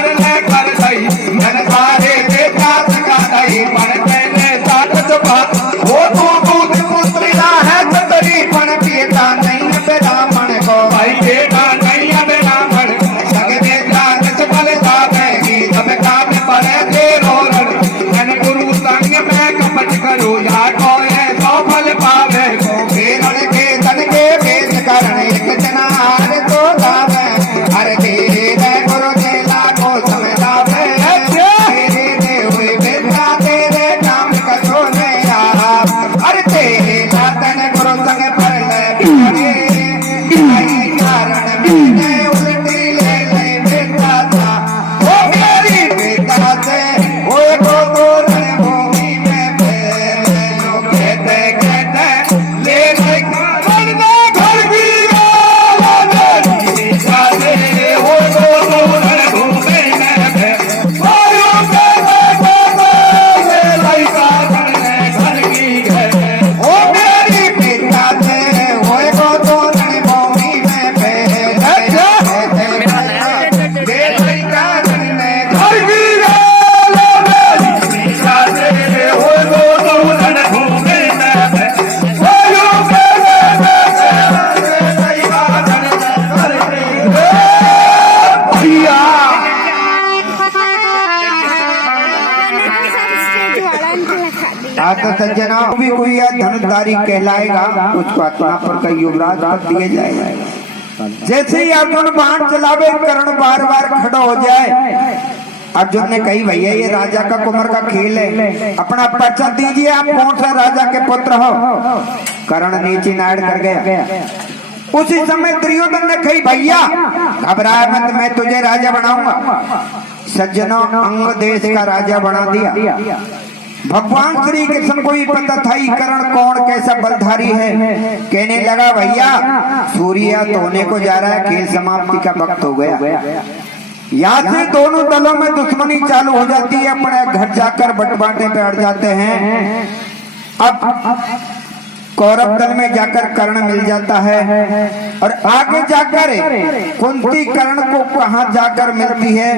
कर ले कर दई मन सारे बेटा सका दई पण पहले साथ छुपा वो तू दूध पुत्रिया है छतरी पण बेटा नहीं ब्राह्मण को भाई बेटा नहीं ब्राह्मण सगे बेटा नचबल जावेगी जब काम पड़े तेरो रण मन गुरु संग में कपट करो या कोई सौ फल पावे को फेरण के तन के भेद करण एक जना हार तो जावे हर तेरे गुरु चेला को समझावे तेरे दे हुए बेटा तेरे नाम करो मेरा हर तेरे तन गुरु संग पर ले कारण मैंने उल्टी ले बेटा था वो मेरी बेटा से वो को भूमि में फैले लो कहते कहते ले घर की तो सज्जना भी कोई धनधारी कहलाएगा उसको आत्मा पर का युवराज पद दिए जाएगा। जैसे ही अर्जुन बाण चलावे कर्ण बार बार खड़ा हो जाए। अर्जुन ने कही भैया ये राजा का कुमार का खेल है, अपना पर्चा दीजिए, आप कौन सा राजा के पुत्र हो। कर्ण नीचे नाड़ कर गया। उसी समय दुर्योधन ने कही भैया घबराए मत, मैं तुझे राजा बनाऊंगा। सज्जनों अंग देश का राजा बना दिया। भगवान श्री कृष्ण को ही पता था कर्ण कौन कैसा बलधारी है। कहने लगा भैया सूर्य तो होने को जा रहा है, खेल समाप्ति का वक्त हो गया। यहाँ से दोनों दलों में दुश्मनी चालू हो जाती है, अपने घर जाकर बंटवारे पे अड़ जाते हैं। अब कौरव दल में जाकर कर्ण मिल जाता है और आगे जाकर कुंती कर्ण को कहां जाकर मिलती है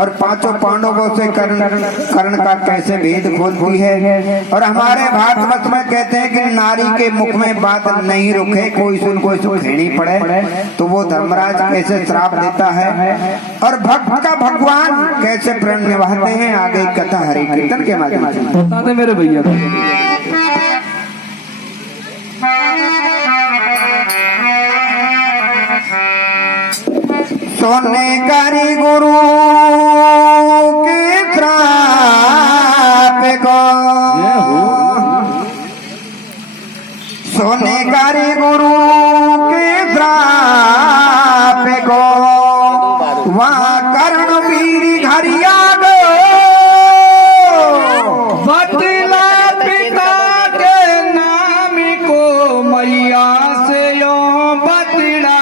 और पांचों पांडवों से कर्ण का कैसे भेद खोलती है। और हमारे भागवत में कहते हैं कि नारी के मुख में बात नहीं रुके, कोई सुन कोई सुखेनी पड़े, तो वो धर्मराज कैसे श्राप देता है और भक्त का भगवान कैसे प्रण निभाते हैं। आगे कथा हरि कीर्तन के माध्यम से बता दे मेरे भैया। सोने कारी गुरु के श्राप को, सोने कारी गुरु के श्राप को, वहाँ कर्ण वीर घरिया गो बदला पिता के नाम को मैया से यो बदला।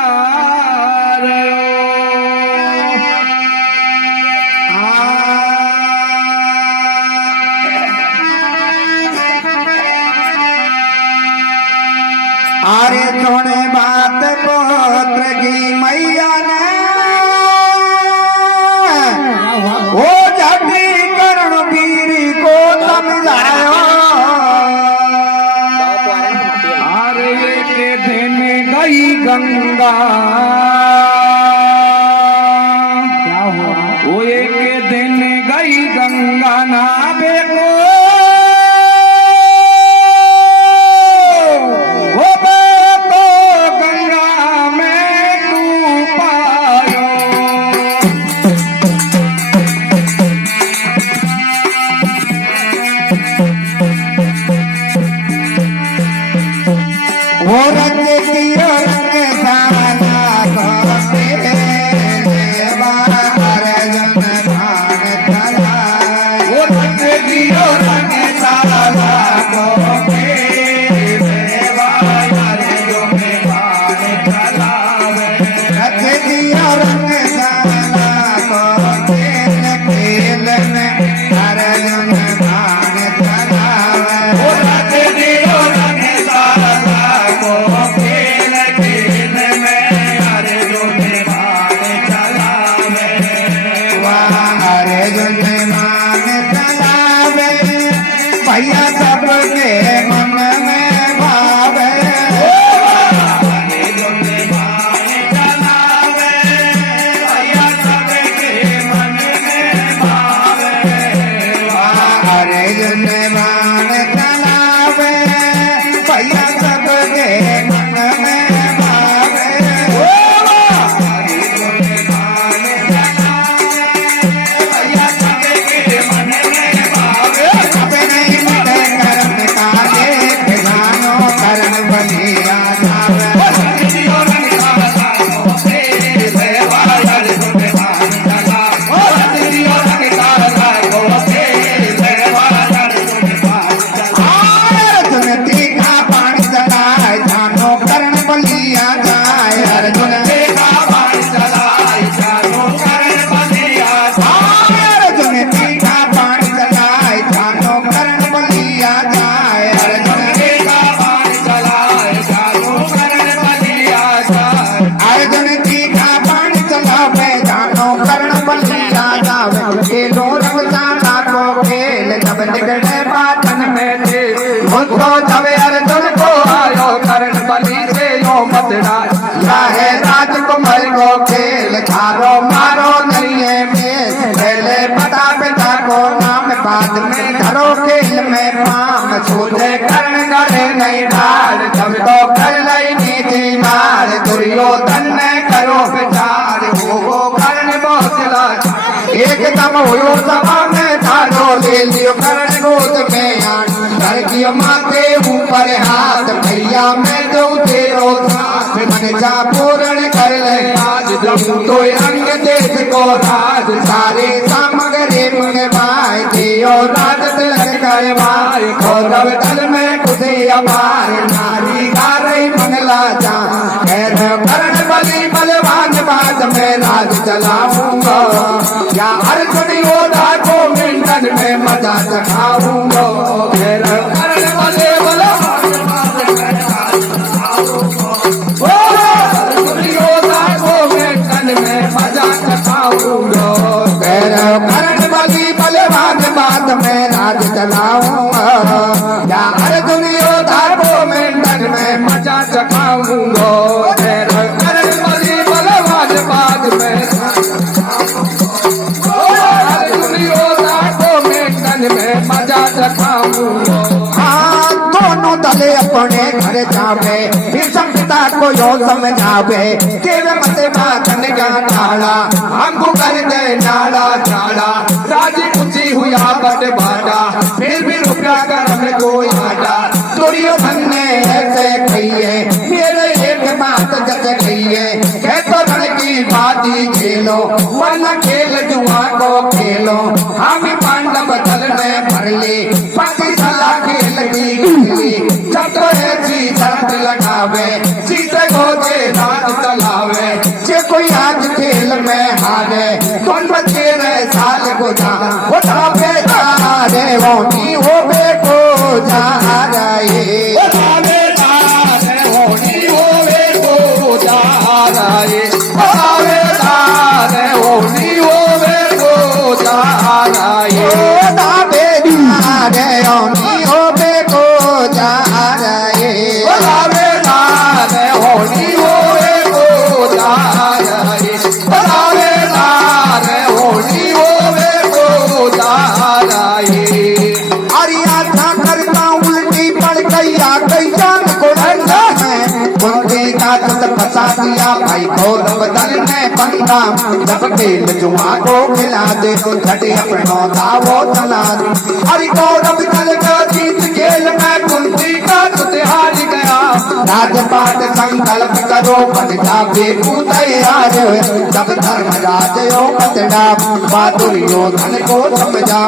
अरे सुने बात पुत्र की मैया ने वो जाति कर्ण वीर को समझायो। अरे एक दिन गई गंगा, क्या हुआ? वो एक दिन गई गंगा नावे को वो रंग दियो रंग साना को वो रंग दियो भैया सबके मन में भावे अर्जुन बाण चलावे भैया सबके मन में भावे अपने मिटे कर्म काजे खजानो करण बलिया जावे अर्जुन तीखा बाण चलाए जानो करण बलिया जाए अर्जुन तीखा बाण चलाए जानो करण बलिया जाए अर्जुन तीखा बाण चलाए जानो करण बलिया जाए अर्जुन तीखा बाण चलाए जानो करण बलिया जाए अर्जुन तीखा बाण चलावे जानो करण बलिया जावे खेलो रमजाना को खेल जब निकले बातन में थे उनको जब अर्जुन को आयो करण बलि से यो मथुरा लाहे राजकुमार को खेल खारो मारो नहीं है में पहले बता पिता को नाम बाद में घरों खेल में पाम सोचे करण करे नहीं डाल जब तो कर लई नीति मार दुर्योधन ने करो विचार वो करण बहुत लाज एकदम हुयो सभा में धारो ले लियो करण गोद में आन घर की माथे ऊपर हाथ भैया मैं दो तेरो साथ मन जा पूर्ण कर ले आज दम तो अंग देश को राज सारे सामग्री मंगवाए दियो राज तिलक करवाए कौरव दल में खुशी अपार नारी गा रही मंगला जा करण बलि बलवान बाद में राज चलाऊंगा या अर्जुन योद्धा को मिंटन में मजा चखाऊंगा करण बलि बलवान अर्जुन योद्धा को मिंटन में मजा चखाऊंगा करण बलि बलवान बाद में राज चलाऊंगा या अर्जुन योद्धा को मिंटन में मजा चखाऊंगा करण बलि बलवान बाद में में मजा चखाऊंगा हाँ दोनों दले अपने घर जावे फिर पिता को यो समझावे कि वे मत बातन का नाला हमको कर दे नाला चाला राजी ऊंची हुआ बट बाटा फिर भी रुपया कर हमको आटा दुर्योधन ने ऐसे कहिए मेरे एक बात जैसे कहिए कह तो रण की बाती खेलो वरना खेल जुआ को खेलो हम पांडव दल में भर ले पति सलाह खेल की खेली जब तो ऐसी शर्त लगावे जीते को जे राज चलावे जे कोई आज खेल में हारे कौन बचे रहे साल को जा उठा पे तारे वो नी हो बे को जा रहे फंसा दिया भाई गौरव दल ने पंगा जब खेल जुआ को खिला दे तो झटे अपनो दावो चला दे अरे गौरव दल का जीत खेल में कुंती का तुत्हार गया राजपाट संकल्प करो बन जावे तू तैयार जब धर्मराज यो बतड़ा बहादुर योधन को समझा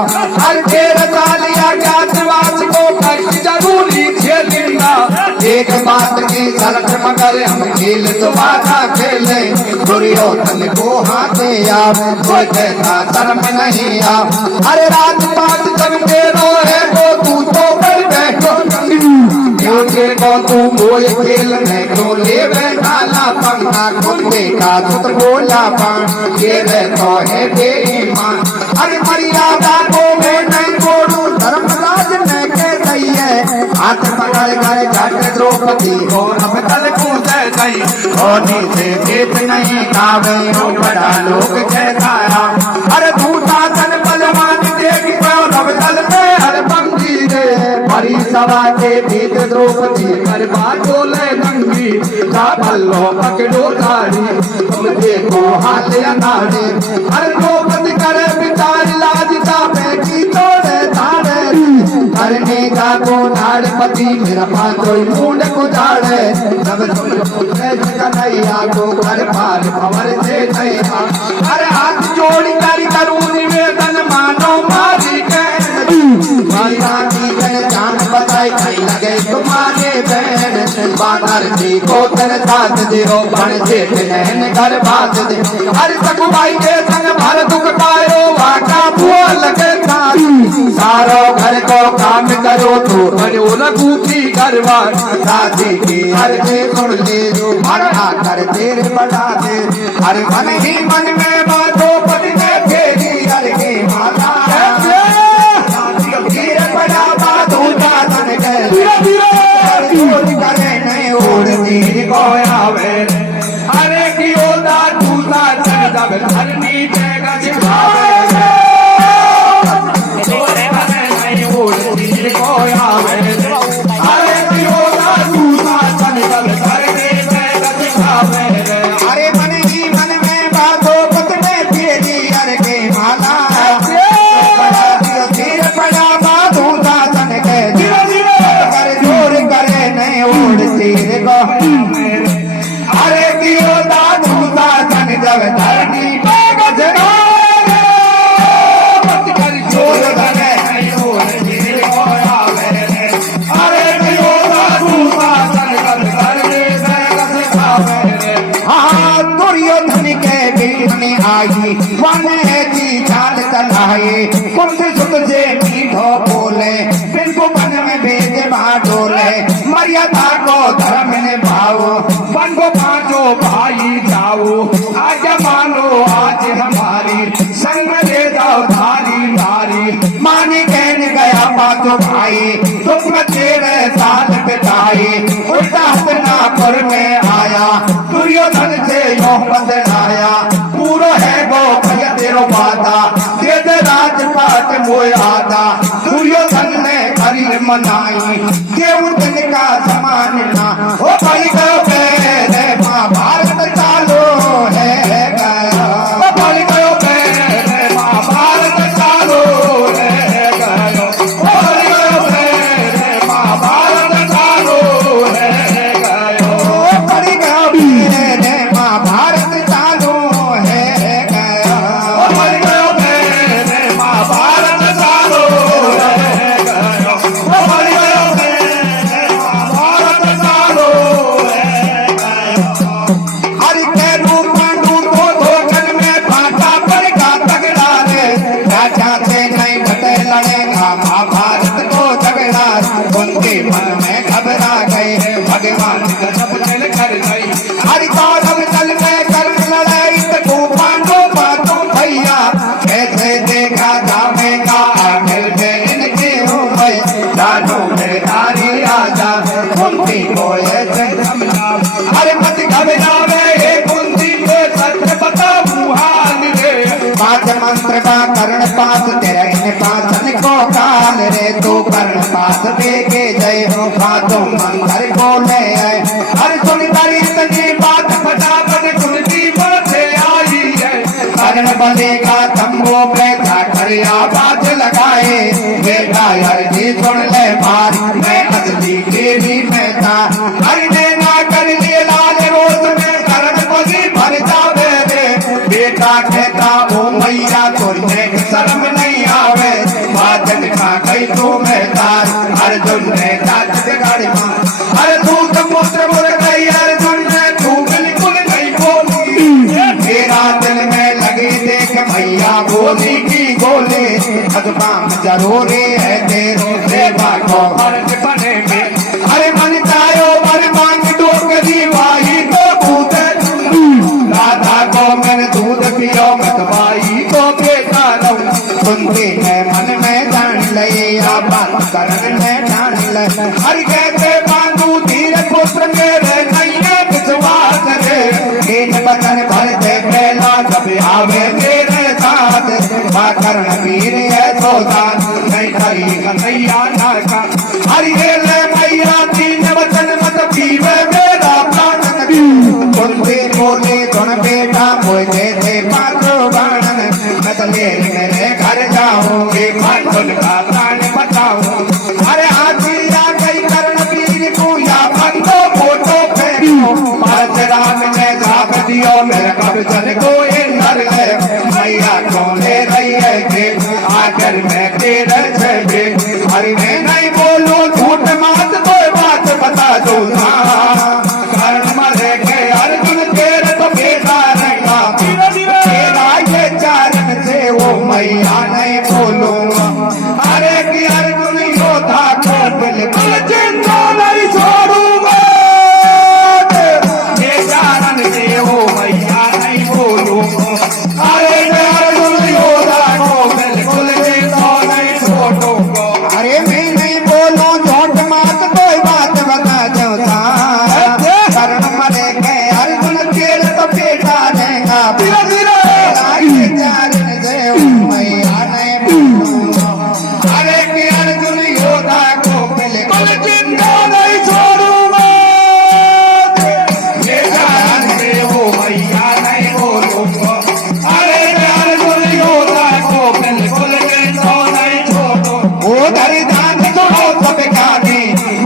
हर खेल लिया ज्ञातवास को कष्ट जरूरी खेलना एक बात की शर्त मगर हम खेल तुम्हारा खेले दुर्योधन को हाथे आप कोई कहता शर्म नहीं आप अरे राजपाट जब तेरो है वो तू तो बढ़ बैठो को तू बोल खेल में क्यों ले बैठाला पंखा कुत्ते का तुत बोला पान ये रहता है बेईमान अरे मर्यादा को मैं नहीं छोड़ू धर्मराज ने मारे घाट द्रौपदी हो अब तल कूद गई होनी से पेट नहीं खावे हो बड़ा लोग कहताया अरे दूता तन बलवान देवी अब तल पे हर पंक्ति रे हरी सभा के बीच द्रौपदी कर बात बोले नंगी जा भल्लो पकड़ो तारी तुम देखो हाथ अनाड़ी अरे द्रौपदी करे बिचारी लाजता बेटी तोड़े तारे करने का को नाड़पति मेरा पातोई मूड गुजारे सब कन्हैया को कर पार भवर से नैया अरे हाथ जोड़ी कर करूं निवेदन मानो मारी के माता की जन जान बताई कहीं लगे तुम्हारे बहन बादर जी को तेरे साथ दियो बन से बहन घर बात दे हर सकुबाई के संग भर दुख पायो वाका बुआ लगे सारो घर को काम करो तो अरे वो लगूती करवार दादी की हर के सुन ले जो मरना कर तेरे बढ़ा दे हर मन ही मन में बातों पति ने फेरी हर के माता बड़ा बातों का तन करे नहीं उड़ती को आवे अरे की ओदा दूधा चल जब धरनी देगा सिखावे अरे मन ही मन में बातों पतने फेरी हर के माला सिर पड़ा बातों का तन कर जोर करे नहीं उड़ती को अरे कियो दादू का तन जब धरनी पे गजरा आई वन की चाल चलाए कुछ सुध से मीठो बोले बिनको मन में भेजे डोले मर्यादा को धर्म ने भावो वन को पांचों भाई जाओ आज मानो आज हमारी संग ले जाओ धारी नारी माने कहने गया पांचों भाई तुम तेरे साथ बिताए उल्टा हसना पर में आया दुर्योधन से यो बदलाया पूरा है वो भैया तेरो वादा दे दे राजपाट मोए आदा दुर्योधन ने हरी मनाई देव का समान ना ओ भाई का पैरे महाभारत चालो है गया ओ भाई का पैरे महाभारत चालो है गया ओ भाई का पैरे महाभारत चालो है गया ओ भाई का पैरे महाभारत चालो महाभारत को झगड़ा उनके मन में घबरा गए भगवान गजब चल कर गई हरि कौरव चल में कर लड़ाई तो पांडो बातों भैया कैसे देखा जावेगा आखिर में इनके हो गए जानो मेधारी आजा कुंती को ऐसे समझा अरे मत घबरावे हे कुंती को सत्य बता मुहान रे पांच मंत्र का कर्ण पास तेरा इन पासन को काल रे तू कर्ण पास देके जय हो बातों मंत्र को ले आए हर सुन तारी तजी बात फटाफट कुंती बोले आई है कर्ण बनेगा तंबू पे जाकर आवाज लगाए बेटा यार जी सुन ले बात मैं असली देवी में था हर ने ना कर लिए लाल रोज में कर्ण बनी भर जावे रे बेटा कहता ओ मैया तुझे शर्म नहीं आवे बाजन खा गई तू मैं तार अर्जुन ने चाच गाड़ी मार अरे तू तो पुत्र मुर गई अर्जुन ने तू बिल्कुल नहीं बोली मेरा दिल में लगी देख भैया बोली की गोली अदबाम जरूरी है तेरे सेवा को फर्ज बने में अरे मन चाहो पर मांग डोकरी भाई तो कूदे राधा को मैंने दूध पियो मत भाई को बेटा लूं सुनती है मन में जान ले या बात करन में जान ले हर कहते तू धीरे पुत्र मेरे नहीं विश्वास रे इन बचन भर दे पहला जब आवे मेरे साथ मां कर्ण वीर है सोदान नहीं करी कन्हैया नाका हरि ले मैया तीन वचन मत पीवे मेरा प्राण सुनते बोले सुन बेटा मुझे दे पारो बाणन बदले मेरे घर जाऊंगे पांडुल का प्राण बचाऊं अरे हाथी आ गई कर्ण वीर को या बंदो फोटो फेंको पांच राम ने जाप दियो मेरे कब्जन को इंदर ले मैया कौन ले रही है के आकर मैं तेरे छे अरे मैं नहीं बोलूं झूठ मात कोई बात बता दूं ना कर्ण मरे के अर्जुन तेरे तो बेटा रहेगा तेरा ये चारण से वो मैया नहीं बोलूंगा अरे कि अर्जुन योद्धा को बिल्कुल जिंदा नहीं छोड़ूंगा ये चारण से वो मैया नहीं बोलूंगा अरे मैं अर्जुन योद्धा को बिल्कुल जिंदा नहीं छोड़ूंगा अरे मैं नहीं बोलूं झूठ मात कोई बात बता दो कर्ण मरे के अर्जुन तेरे तो बेटा रहेगा चारण से मैया नहीं बोलूंगा अरे कि अर्जुन योद्धा को बिल्कुल जिंदा नहीं छोड़ूंगा ये चारण से वो मैया नहीं बोलूंगा अरे कि अर्जुन योद्धा को बिल्कुल जिंदा नहीं छोड़ूंगा वो धरी दान छोड़ो सब गाने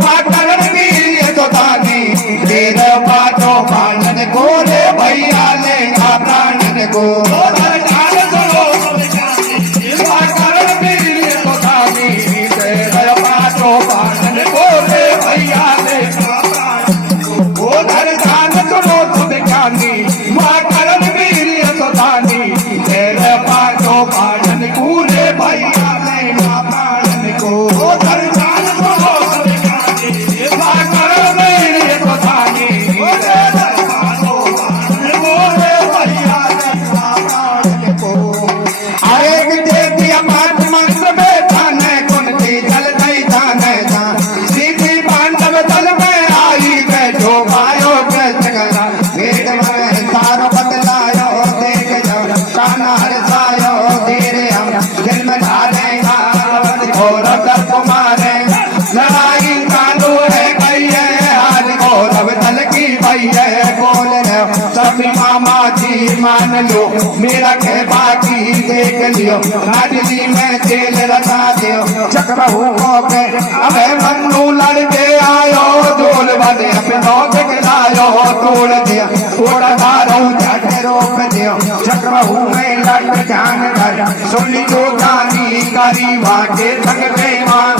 मां कर्ण वीर तो दानी तेरे बातों पालन को रे भैया लेगा प्राणन को धर दान छोड़ो सब गाने मां कर्ण वीर तो दानी तेरे बातों पालन को रे भैया लेगा प्राणन को धर दान छोड़ो सब गाने मां कर्ण वीर तो दानी तेरे बातों पालन को रे भैया लेगा प्राणन को धर दान छोड़ो सब गाने मां कर्ण वीर तो दानी तेरे बातों पालन को रे भैया लेगा प्राणन को अरे देख दिया पांच मंत्र बेटा ने कुंती जल नहीं जाने जा सीधी पांडव दल में आई बैठो भाइयों के जगला भेद में सारो बदलायो देख जाओ काना हरसायो धीरे हम दिल में ढालेगा घोर कर तुम्हारे लड़ाई चालू है गई है आज गौरव दल की भई है बोल रहे सभी मामा जी मान लो मेरा कह बाकी देख लियो राजली में जेल रखा दियो चक्रहू के अबे मन्नू लड़के आयो जोल वाले अपनों के लायो तोड़ दिया थोड़ा दारो झट रोक दियो चक्रहू में लड़ जान कर सुन जो कहानी करी वाके संग गई मां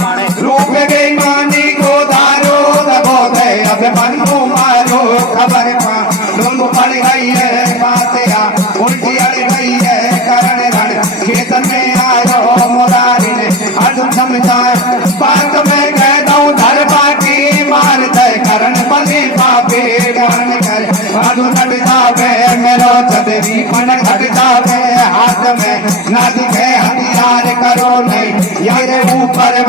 रूप गई मानी को दारो दबो दे अब मन्नू मारो खबर पा तुम पड़ गई है बातिया उल्टी अड़ गई है करण रण खेत में आयो मुरारी ने अर्जुन समझाए बात में कह दऊं धर बाकी मार दे करण बलि पापे करण कर अर्जुन हट जावे मेरो चदरी पन हट जावे हाथ में ना दिखे हथियार करो नहीं यारे ऊपर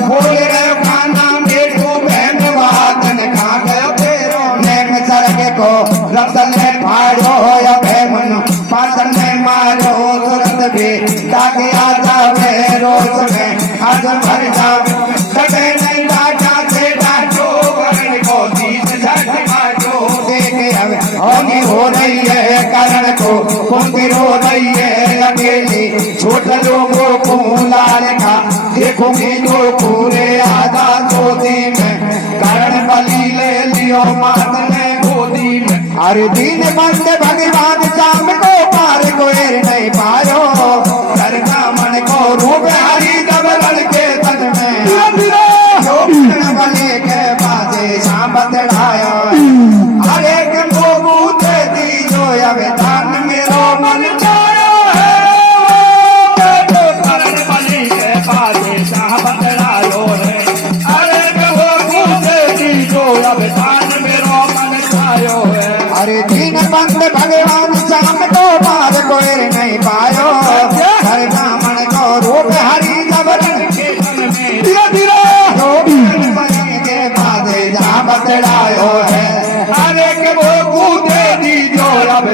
बोल रहे खाना बेटू बहन वादन खा गयो तेरो नेम सरगे को रसल ने फाड़ो या भेमन पासन ने मारो तुरंत भी ताकि आ जावे रोज में अर्जुन भर जावे कटे नहीं डाटा से डाटो करण को तीस झट काटो देखे हमें होनी हो रही है करण को कुंती रो रही है अकेली छोटे लोगों को लाल का देखूंगी तो पूरे आधा गोदी में करण बलि ले लियो मात ने गोदी में अरे दीन बंद भगवान शाम को पार कोई नहीं पायो कर मन को रूप हरी दबल के तन में जो बलि के बाजे शाम बदलायो हरे के मोगू दे दी जो अब दान मेरो मन चायो है करण बलि के बाजे शाम बदलायो है अरे के मोगू दे दी जो अब दान मेरो मन चायो है अरे दीन बंद भगवान शाम को पार कोई नहीं पायो हर ब्राह्मण को रूप हरी जबरन के तन में धीरे धीरे बलि के बाजे जा बतलायो है, अरे के वो कूदे दी जो अब